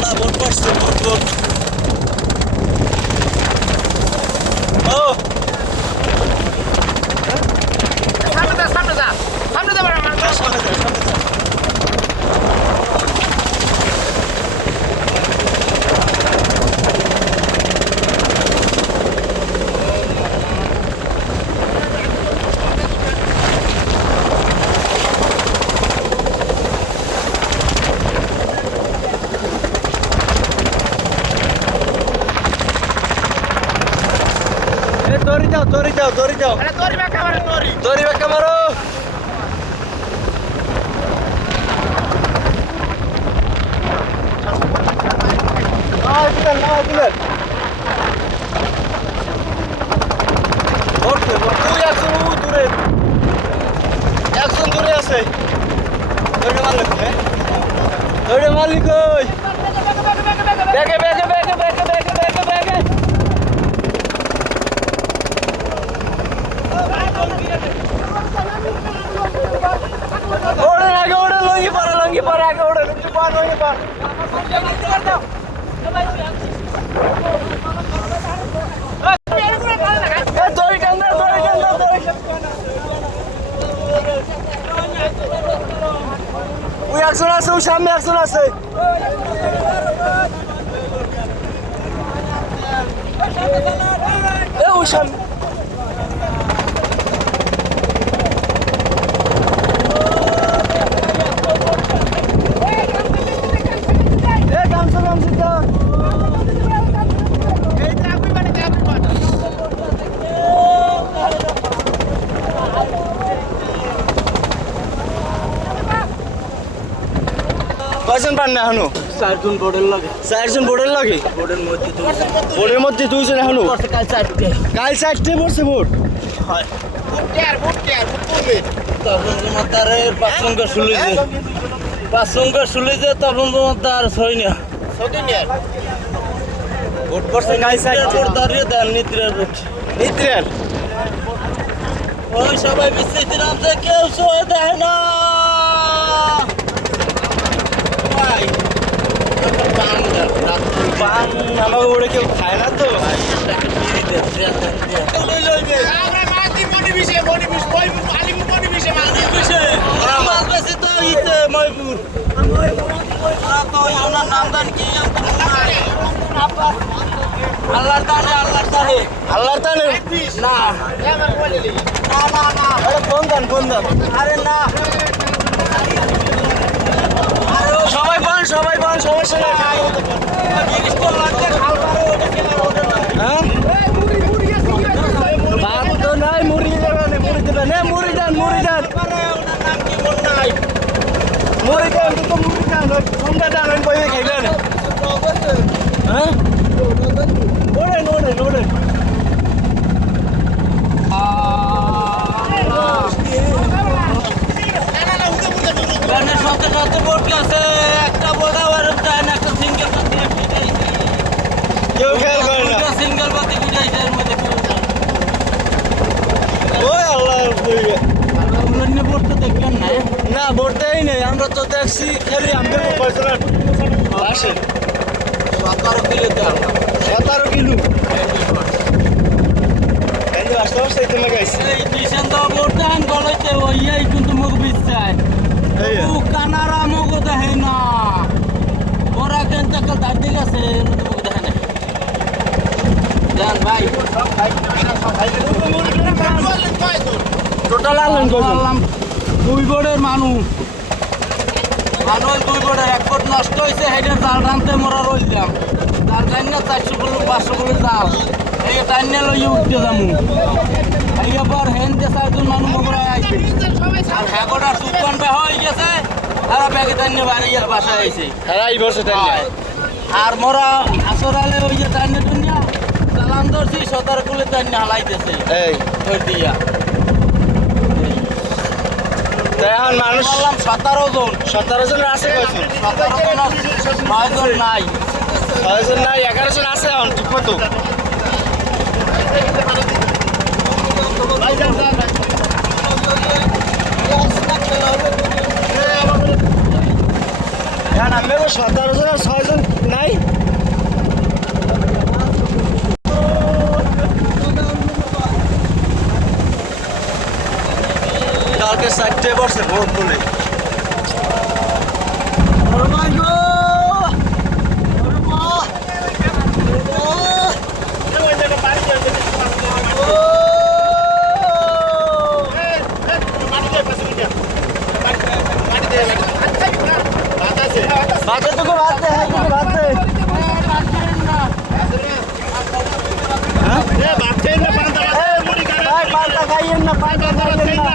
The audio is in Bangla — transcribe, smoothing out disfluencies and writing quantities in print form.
আল্লাহ ভোট পড়ছে ভোট ভোট ও সামনে যা সামনে যা সামনে যা সামনে যা Tori jauh. আরে তোরি বা কামারে তোরি Tori back kamaro. Bulan. Oke, tuh yaksun dure. Yaksun dure আছে. Dore malik, Dore malik oi. Bege. Oren lagi para aage oren depan lagi par. Dori kanda. Uy aksun আছে, ওই সামনে aksun আছে. ওই সামনে কয়জন পান না এখনো? চারজন বোর্ডের লাগে চারজন বোর্ডের লাগে? বোর্ডের মধ্যে দুইজন এখনো? কাল চারটে কাল 4টে পড়ছে ভোট? হয় ভোট করবে তখন তোমার তারে 5 সংখ্যা শুলে যে 5 সংখ্যা শুলে যে তখন তোমার তার ছয় না ভোট পড়ছে কাল 4টে ভোট দাঁড়িয়ে দেন নিদ্রার ভোট নিত্রের ওই সবাই বিশ্লেষণ যে কেউ সয়ে দেয় না ভাই পান আমাকে ওরে কেউ খায় না তো আল্লাহর দানে আল্লাহর তানে না আরে ফোন দেন আরে না সবাই পান সমস্যা নাই হ্যাঁ ভাত তো নাই মুড়ি দেবেন মুড়ি দেন সন্ধ্যা দেন বই খাইবেন হ্যাঁ ওড়েন সাথে বোট আছে একটা বোট আবার যায় না একটা সিঙ্গেল পাতি কেউ খেয়াল করে না সিঙ্গেল পাতি পিটাইছে এর মধ্যে ওই আল্লাহ বইবে পুরনো বোট তো দেখলেন না না ভোটটাই নেই আমরা তো দেখছি খালি আমাদের পার্সোনাল আসে 17 কিলোতে 17 কিলো এই আসতে আসতে এখানে গাইছে এই টিশন তো বোট দান গলাইতে ওইয়াই কিন্তু মুখ বিছায় এই ও কানারা মুখ দেয় না ওরা কেন কাল দাঁড়িয়ে গেছে মুখ দেয় না জান ভাই টোটাল আনলেন কয়জন দুই বোর্ডের মানুষ দুই বোর্ডের এক বোর্ড নষ্ট হয়েছে হেডের জাল টানতে মোরা রইলাম জাল টাইনা 400 কিলো 500 কিলো জাল এই টাইনে লইয়ে উঠতে যামু এই আবার হেন যে 4জন মানুষ মোরা আইছে আর হেগোটার সুপান বে হয়ে গেছে আর ব্যাগে টাইনে বাড়িয়ে বাসায় আইছে এই বছর তাই আর মোরা আসরালে ওই যে টাইনে দুনিয়া চালান ধরছি 17 কিলো টাইনে হালাইতেছে এই ধর দিয়া তাই এখন মানুষ 17 জন 17 জন আছে কয়জন 17 জন 9 জন নাই 6 জন নাই 11 জন আছে এখন ঠিক মতো এখন আমি 17 জন আর 6 জন না চারটে বছর ভোট বলে বাচ্চাটুকু ভাত দে ভাত দে পাল্টা খাইয়েন না পাল্টা খাইয়েন না